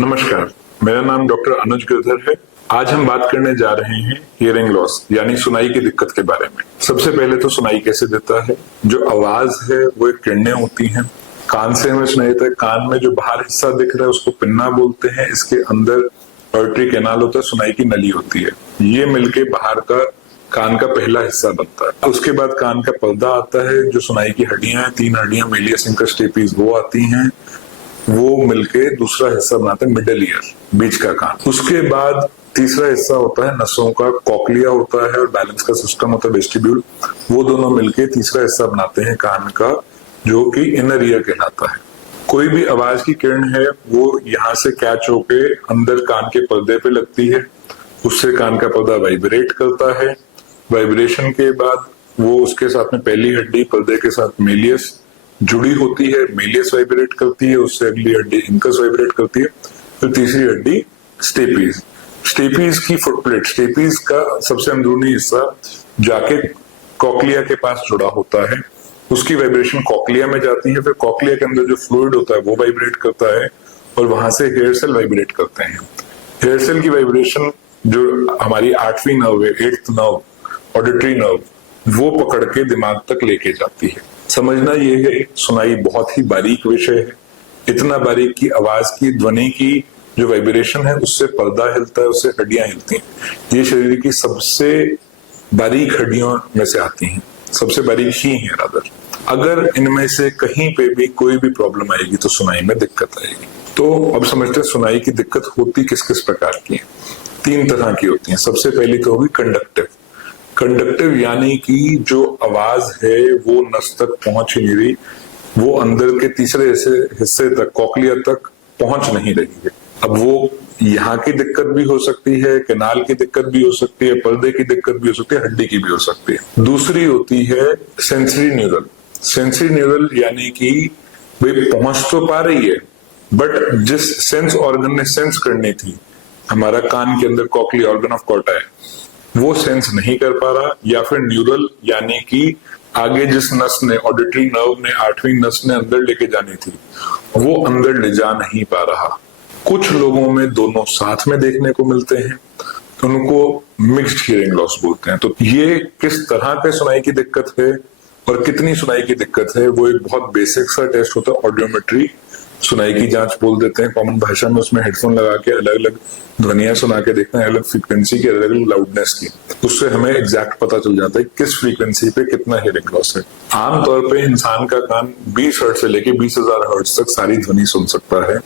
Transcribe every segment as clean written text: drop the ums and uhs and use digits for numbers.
नमस्कार, मेरा नाम डॉक्टर अनुज गिरधर है। आज हम बात करने जा रहे हैं हियरिंग लॉस यानी सुनाई की दिक्कत के बारे में। सबसे पहले तो सुनाई कैसे देता है। जो आवाज है वो एक किरणें होती हैं, कान से हमें सुनाई देता है। कान में जो बाहर हिस्सा दिख रहा है उसको पिन्ना बोलते हैं। इसके अंदर ऑडिटरी कैनाल होता है, सुनाई की नली होती है। ये मिलके बाहर का कान का पहला हिस्सा बनता है। उसके बाद कान का पर्दा आता है, जो सुनाई की हड्डियां हैं, 3 हड्डियां मेलियस, इंकस, स्टेपिस, वो आती हैं। वो मिलके दूसरा हिस्सा बनाते हैं मिडल ईयर, बीच का कान। उसके बाद तीसरा हिस्सा होता है नसों का, कॉक्लिया होता है और बैलेंस का सिस्टम होता है, वेस्टिब्यूल। वो दोनों मिलके तीसरा हिस्सा बनाते हैं कान का, जो कि इनर ईयर कहलाता है। कोई भी आवाज की किरण है वो यहाँ से कैच होके अंदर कान के पर्दे पे लगती है। उससे कान का पर्दा वाइब्रेट करता है। वाइब्रेशन के बाद वो उसके साथ में पहली हड्डी पर्दे के साथ मेलियस जुड़ी होती है, मेलियस वाइब्रेट करती है। उससे अगली हड्डी इंकस वाइब्रेट करती है। फिर तीसरी हड्डी स्टेपीज। स्टेपीज की फुटप्लेट, स्टेपीज का सबसे अंदरूनी हिस्सा जाके कॉक्लिया के पास जुड़ा होता है। उसकी वाइब्रेशन कॉक्लिया में जाती है। फिर कॉक्लिया के अंदर जो फ्लूइड होता है वो वाइब्रेट करता है और वहां से हेयर सेल वाइब्रेट करते हैं। हेयर सेल की वाइब्रेशन जो हमारी 8वीं नर्व है, 8th नर्व, ऑडिटरी नर्व, वो पकड़ के दिमाग तक लेके जाती है। समझना ये है, सुनाई बहुत ही बारीक विषय है। इतना बारीक की आवाज की, ध्वनि की जो वाइब्रेशन है उससे पर्दा हिलता है, उससे हड्डियां हिलती हैं। ये शरीर की सबसे बारीक हड्डियों में से आती हैं, सबसे बारीक ही है रादर। अगर इनमें से कहीं पे भी कोई भी प्रॉब्लम आएगी तो सुनाई में दिक्कत आएगी। तो अब समझते हैं सुनाई की दिक्कत होती किस किस प्रकार की है। 3 तरह की होती है। सबसे पहली तो होगी कंडक्टिव। कंडक्टिव यानी कि जो आवाज है वो नस तक पहुंच ही नहीं रही, वो अंदर के तीसरे हिस्से तक, कॉक्लिया तक पहुंच नहीं रही है। अब वो यहाँ की दिक्कत भी हो सकती है, कैनाल की दिक्कत भी हो सकती है, पर्दे की दिक्कत भी हो सकती है, हड्डी की भी हो सकती है। दूसरी होती है सेंसरी न्यूरल। सेंसरी न्यूरल यानी कि भाई पहुंच तो पा रही है, बट जिस सेंस ऑर्गन ने सेंस करनी थी, हमारा कान के अंदर कॉक्लिया, ऑर्गन ऑफ कॉर्टा है, वो सेंस नहीं कर पा रहा। या फिर न्यूरल यानी कि आगे जिस नस ने, ऑडिटरी नर्व ने, 8वीं नस ने अंदर लेके जानी थी, वो अंदर ले जा नहीं पा रहा। कुछ लोगों में दोनों साथ में देखने को मिलते हैं, तो उनको मिक्स्ड हियरिंग लॉस बोलते हैं। तो ये किस तरह के सुनाई की दिक्कत है और कितनी सुनाई की दिक्कत है, वो एक बहुत बेसिक सा टेस्ट होता है, ऑडियोमेट्री। सुनाई की जांच बोल देते हैं कॉमन भाषा में। उसमें हेडफोन लगा के अलग अलग ध्वनियां सुना के देखते हैं, अलग फ्रीक्वेंसी की, अलग अलग लाउडनेस की। उससे हमें एग्जैक्ट पता चल जाता है किस फ्रीक्वेंसी पे कितना हियरिंग लॉस है। आमतौर पे इंसान का कान 20 हर्ट्ज से लेके 20,000 हर्ट्ज तक सारी ध्वनि सुन सकता है,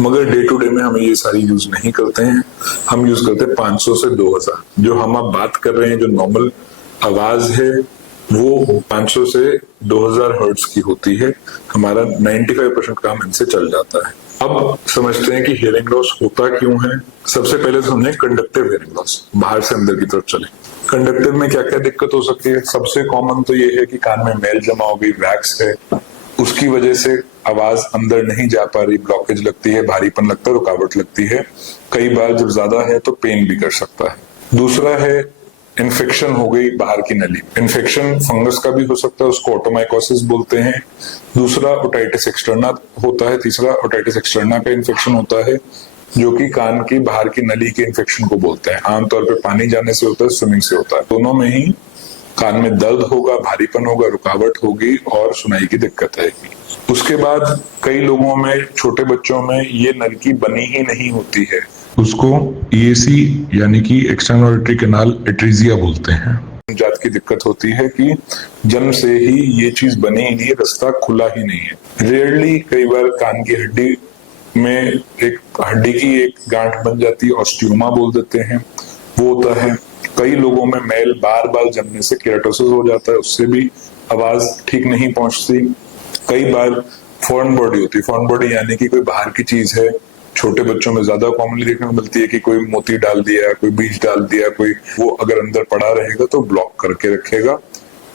मगर डे टू डे में हम ये सारी यूज नहीं करते हैं। हम यूज करते हैं 500 से 2000। जो हम अब बात कर रहे हैं, जो नॉर्मल आवाज है, वो 500 से 2000 हर्ट्ज की होती है। हमारा 95% काम इनसे चल जाता है। अब समझते हैं कि हियरिंग लॉस होता क्यों है। सबसे पहले तो हमने कंडक्टिव हियरिंग लॉस, बाहर से अंदर की तरफ चले। कंडक्टिव में क्या क्या दिक्कत हो सकती है। सबसे कॉमन तो ये है कि कान में मैल जमा हो गई, वैक्स है, उसकी वजह से आवाज अंदर नहीं जा पा रही, ब्लॉकेज लगती है, भारीपन लगता है, रुकावट लगती है। कई बार जब ज्यादा है तो पेन भी कर सकता है। दूसरा है इन्फेक्शन हो गई बाहर की नली। इन्फेक्शन फंगस का भी हो सकता है, उसको ओटोमाइकोसिस बोलते हैं। दूसरा ओटाइटिस एक्सटर्ना होता है। तीसरा ओटाइटिस एक्सटर्ना का इन्फेक्शन होता है, जो कि कान की बाहर की नली के इन्फेक्शन को बोलते हैं। आमतौर पे पानी जाने से होता है, स्विमिंग से होता है। दोनों में ही कान में दर्द होगा, भारीपन होगा, रुकावट होगी और सुनाई की दिक्कत आएगी। उसके बाद कई लोगों में, छोटे बच्चों में, ये नलकी बनी ही नहीं होती है, उसको EAC यानी कि एक्सटर्नल ऑडिटरी कैनाल एट्रीजिया बोलते हैं। जात की दिक्कत होती है कि जन्म से ही ये चीज बनी ही नहीं है, रास्ता खुला ही नहीं है। रेयरली कई बार कान की हड्डी में एक हड्डी की एक गांठ बन जाती है, ऑस्टियोमा बोल देते हैं, वो होता है। कई लोगों में मैल बार बार जमने से केराटोसिस हो जाता है, उससे भी आवाज ठीक नहीं पहुंचती। कई बार फॉरेन बॉडी होती है। फॉरेन बॉडी यानी कि कोई बाहर की चीज है। छोटे बच्चों में ज्यादा कॉमनली देखने को मिलती है कि कोई मोती डाल दिया, कोई बीज डाल दिया, कोई, वो अगर अंदर पड़ा रहेगा तो ब्लॉक करके रखेगा।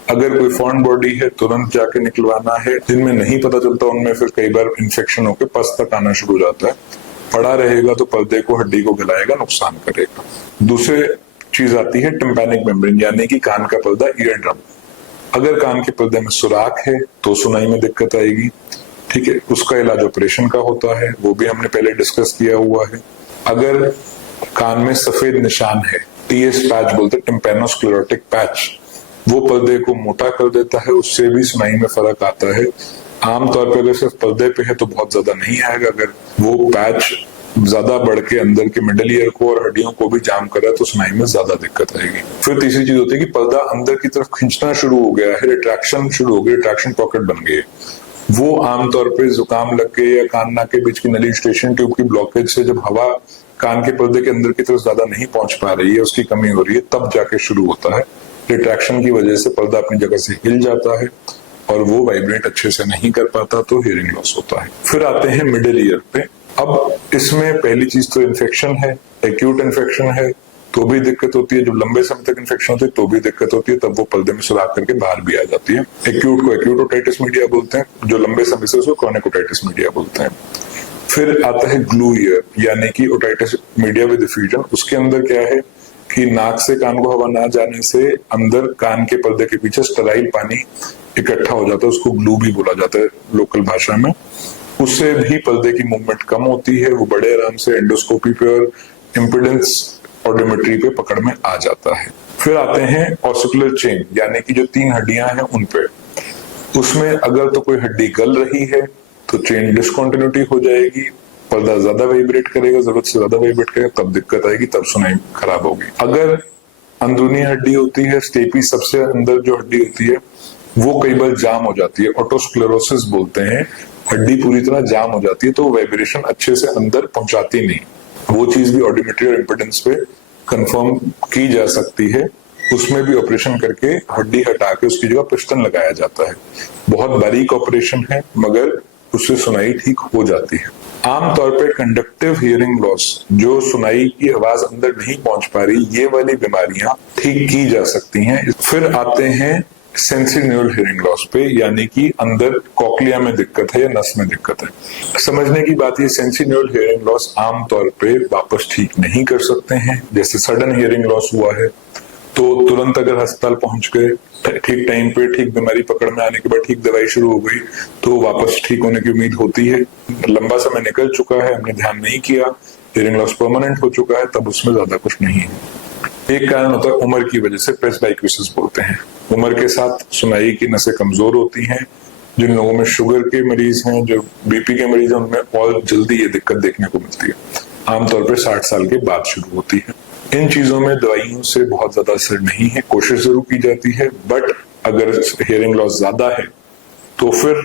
अगर कोई फॉरेन बॉडी है तुरंत जाके निकलवाना है। जिनमें नहीं पता चलता उनमें फिर कई बार इन्फेक्शन होकर पस तक आना शुरू हो जाता है। पड़ा रहेगा तो पर्दे को, हड्डी को गलाएगा, नुकसान करेगा। दूसरे चीज आती है टिम्पैनिक मेम्ब्रेन यानी कि कान का पर्दा, ईयर ड्रम। अगर कान के पर्दे में सुराख है तो सुनाई में दिक्कत आएगी। ठीक है, उसका इलाज ऑपरेशन का होता है, वो भी हमने पहले डिस्कस किया हुआ है। अगर कान में सफेद निशान है, टीएस पैच बोलते हैं, टिम्पैनोस्क्लेरोटिक पैच, वो पर्दे को मोटा कर देता है, उससे भी सुनाई में फर्क आता है। आमतौर पर अगर सिर्फ पर्दे पे है तो बहुत ज्यादा नहीं आएगा, अगर वो पैच ज्यादा बढ़ के अंदर के मिडल ईयर को और हड्डियों को भी जाम कर रहा है तो सुनाई में ज्यादा दिक्कत आएगी। फिर तीसरी चीज होती है कि पर्दा अंदर की तरफ खींचना शुरू हो गया है, रिट्रैक्शन शुरू हो गई, रिट्रैक्शन पॉकेट बन गई है। वो आमतौर पे जुकाम लग के या कान नाक के बीच की नली स्टेशन ट्यूब की ब्लॉकेज से जब हवा कान के पर्दे के अंदर की तरफ ज्यादा नहीं पहुंच पा रही है, उसकी कमी हो रही है, तब जाके शुरू होता है। रिट्रैक्शन की वजह से पर्दा अपनी जगह से हिल जाता है और वो वाइब्रेट अच्छे से नहीं कर पाता, तो हियरिंग लॉस होता है। फिर आते हैं मिडिल ईयर पे। अब इसमें पहली चीज तो इन्फेक्शन है, एक्यूट इन्फेक्शन है तो भी दिक्कत होती है, जब लंबे समय तक इन्फेक्शन होती है तो भी दिक्कत होती है, तब वो पर्दे में सुराख करके बाहर भी आ जाती है। एक्यूट को एक्यूट ओटाइटिस मीडिया बोलते हैं, जो लंबे समय से उसको क्रॉनिक ओटाइटिस मीडिया बोलते हैं। फिर आता है ग्लू ईयर, यानी कि ओटाइटिस मीडिया विद डिफ्यूजन। उसके अंदर क्या है कि नाक से कान को हवा ना जाने से अंदर कान के पर्दे के पीछे स्टेराइल पानी इकट्ठा हो जाता है, उसको ग्लू भी बोला जाता है लोकल भाषा में। उससे भी पर्दे की मूवमेंट कम होती है, वो बड़े आराम से एंडोस्कोपी पे और इम्पिडेंस ऑडियोमेट्री पे पकड़ में आ जाता है। फिर आते हैं ऑसिकुलर चेन, यानी कि जो 3 हड्डियां हैं उन पे, उसमें अगर तो कोई हड्डी गल रही है तो चेन डिसकंटिन्यूटी हो जाएगी, पर्दा ज्यादा वाइब्रेट करेगा, जरूरत से ज्यादा वाइब्रेट करेगा, तब दिक्कत आएगी, तब सुनाई खराब होगी। अगर अंदरूनी हड्डी होती है, स्टेपी सबसे अंदर जो हड्डी होती है वो कई बार जाम हो जाती है, ऑटोस्क्लेरोसिस बोलते हैं, हड्डी पूरी तरह जाम हो जाती है तो वाइब्रेशन अच्छे से अंदर पहुंचाती नहीं। वो चीज भी ऑडियोमेट्री और इम्पिडेंस पे कंफर्म की जा सकती है, उसमें भी ऑपरेशन करके हड्डी हटा के उसकी जगह पिस्टन लगाया जाता है। बहुत बारीक ऑपरेशन है मगर उससे सुनाई ठीक हो जाती है। आमतौर पे कंडक्टिव हियरिंग लॉस, जो सुनाई की आवाज अंदर नहीं पहुंच पा रही, ये वाली बीमारियां ठीक की जा सकती हैं। फिर आते हैं सेंसरी न्यूरल हियरिंग लॉस पे, यानी कि अंदर कॉक्लिया में दिक्कत है या नस में दिक्कत है। समझने की बात ये, सेंसरी न्यूरल हियरिंग लॉस आमतौर पे वापस ठीक नहीं कर सकते हैं। जैसे सडन हियरिंग लॉस हुआ है तो तुरंत अगर अस्पताल पहुंच गए, ठीक टाइम पे ठीक बीमारी पकड़ में आने के बाद ठीक दवाई शुरू हो गई तो वापस ठीक होने की उम्मीद होती है। लंबा समय निकल चुका है, हमने ध्यान नहीं किया, हियरिंग लॉस परमानेंट हो चुका है, तब उसमें ज्यादा कुछ नहीं है। एक कारण होता है उम्र की वजह से, प्रेसबाइक्यूसिस बोलते हैं। उम्र के साथ सुनाई की नसें कमजोर होती हैं। जिन लोगों में शुगर के मरीज हैं, जो बीपी के मरीज हैं, उनमें और जल्दी ये दिक्कत देखने को मिलती है। आमतौर पर 60 साल के बाद शुरू होती है। इन चीजों में दवाइयों से बहुत ज्यादा असर नहीं है, कोशिश जरूर की जाती है, बट अगर हियरिंग लॉस ज्यादा है तो फिर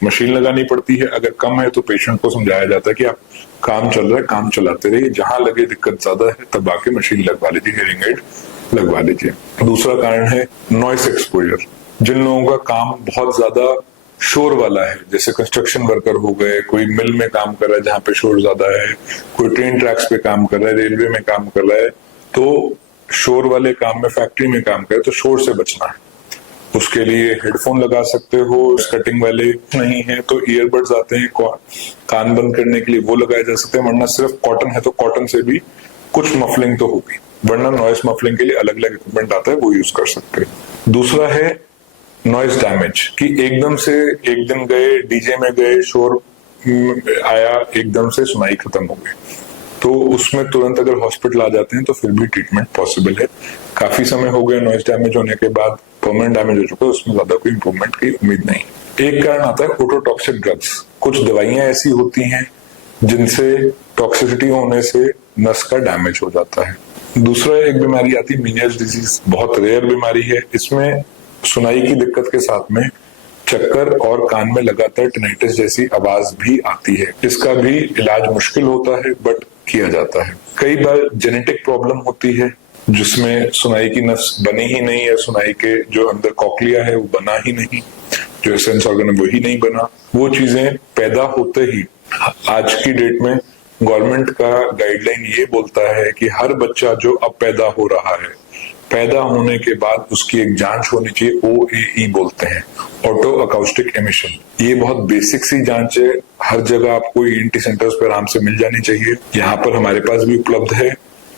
मशीन लगानी पड़ती है। अगर कम है तो पेशेंट को समझाया जाता है कि आप काम चल रहा है, काम चलाते रहिए, जहां लगे दिक्कत ज्यादा है तब आके मशीन लगवा लीजिए, हियरिंग एड लगवा लीजिए। दूसरा कारण है नॉइस एक्सपोजर। जिन लोगों का काम बहुत ज्यादा शोर वाला है, जैसे कंस्ट्रक्शन वर्कर हो गए, कोई मिल में काम कर रहा है जहां पे शोर ज्यादा है, कोई ट्रेन ट्रैक्स पे काम कर रहा है, रेलवे में काम कर रहा है, तो शोर वाले काम में, फैक्ट्री में काम करे तो शोर से बचना है। उसके लिए हेडफोन लगा सकते हो, कटिंग वाले नहीं है तो ईयरबड्स आते हैं कान बंद करने के लिए, वो लगाए जा सकते हैं। वरना सिर्फ कॉटन है तो कॉटन से भी कुछ मफलिंग तो होगी, वरना नॉइस मफलिंग के लिए अलग अलग इक्विपमेंट आता है, वो यूज कर सकते हैं। दूसरा है नॉइस डैमेज, कि एकदम से एक दिन गए डीजे में गए, शोर आया, एकदम से सुनाई खत्म हो गई, तो उसमें तुरंत अगर हॉस्पिटल आ जाते हैं तो फिर भी ट्रीटमेंट पॉसिबल है। काफी समय हो गया नॉइस डैमेज होने के बाद, परमानेंट डैमेज हो चुका है, उसमें ज्यादा कोई इंप्रूवमेंट की उम्मीद नहीं। एक कारण आता है ओटोटॉक्सिक ड्रग्स। कुछ दवाइयां ऐसी होती हैं जिनसे टॉक्सिसिटी होने से नस का डैमेज हो जाता है। दूसरा एक बीमारी आती है मीनियर्स डिजीज, बहुत रेयर बीमारी है। इसमें सुनाई की दिक्कत के साथ में चक्कर और कान में लगातार टिनाइटिस जैसी आवाज भी आती है। इसका भी इलाज मुश्किल होता है बट किया जाता है। कई बार जेनेटिक प्रॉब्लम होती है जिसमें सुनाई की नस बनी ही नहीं है, सुनाई के जो अंदर कॉक्लिया है वो बना ही नहीं, जो सेंस ऑर्गन है वो ही नहीं बना। वो चीजें पैदा होते ही, आज की डेट में गवर्नमेंट का गाइडलाइन ये बोलता है कि हर बच्चा जो अब पैदा हो रहा है, पैदा होने के बाद उसकी एक जांच होनी चाहिए, OAE बोलते हैं, ऑटो अकाउस्टिक एमिशन। ये बहुत बेसिक सी जांच है, हर जगह आपको ENT सेंटर्स पर आराम से मिल जानी चाहिए। यहाँ पर हमारे पास भी उपलब्ध है।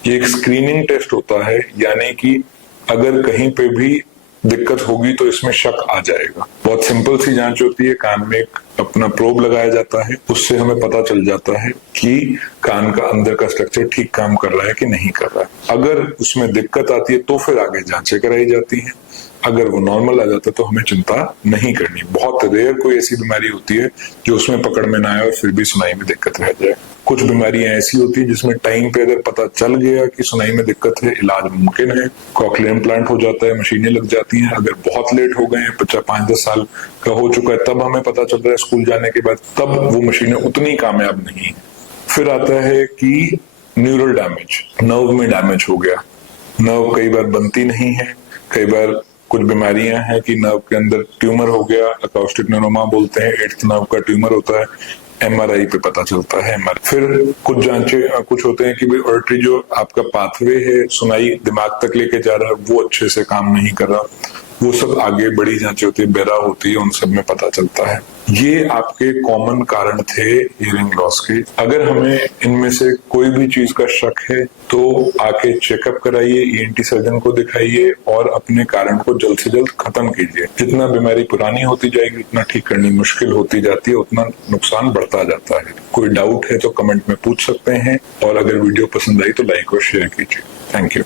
ये एक स्क्रीनिंग टेस्ट होता है, यानी कि अगर कहीं पे भी दिक्कत होगी तो इसमें शक आ जाएगा। बहुत सिंपल सी जांच होती है, कान में एक अपना प्रोब लगाया जाता है, उससे हमें पता चल जाता है कि कान का अंदर का स्ट्रक्चर ठीक काम कर रहा है कि नहीं कर रहा है। अगर उसमें दिक्कत आती है तो फिर आगे जांचें कराई जाती हैं। अगर वो नॉर्मल आ जाता है तो हमें चिंता नहीं करनी। बहुत रेयर कोई ऐसी बीमारी होती है जो उसमें पकड़ में ना आए और फिर भी सुनाई में दिक्कत रह जाए। कुछ बीमारियां ऐसी होती है जिसमें टाइम पे अगर पता चल गया कि सुनाई में दिक्कत है, इलाज मुमकिन है, कॉकलियर इम्प्लांट हो जाता है, मशीनें लग जाती हैं। अगर बहुत लेट हो गए हैं, 5-10 साल का हो चुका है, तब हमें पता चल रहा है स्कूल जाने के बाद, तब वो मशीनें उतनी कामयाब नहीं है। फिर आता है कि न्यूरल डैमेज, नर्व में डैमेज हो गया। नर्व कई बार बनती नहीं है, कई बार कुछ बीमारियां हैं कि नर्व के अंदर ट्यूमर हो गया, अकाउस्टिक न्यूरोमा बोलते हैं, 8th नर्व का ट्यूमर होता है, MRI पे पता चलता है। फिर कुछ जांचें कुछ होते हैं कि भाई ऑर्टरी जो आपका पाथवे है सुनाई दिमाग तक लेके जा रहा है वो अच्छे से काम नहीं कर रहा, वो सब आगे बड़ी जांचें होती है, बेरा होती है, उन सब में पता चलता है। ये आपके कॉमन कारण थे हियरिंग लॉस के। अगर हमें इनमें से कोई भी चीज का शक है तो आके चेकअप कराइए, ENT सर्जन को दिखाइए और अपने कारण को जल्द से जल्द खत्म कीजिए। जितना बीमारी पुरानी होती जाएगी उतना ठीक करनी मुश्किल होती जाती है, उतना नुकसान बढ़ता जाता है। कोई डाउट है तो कमेंट में पूछ सकते हैं और अगर वीडियो पसंद आई तो लाइक और शेयर कीजिए। Thank you.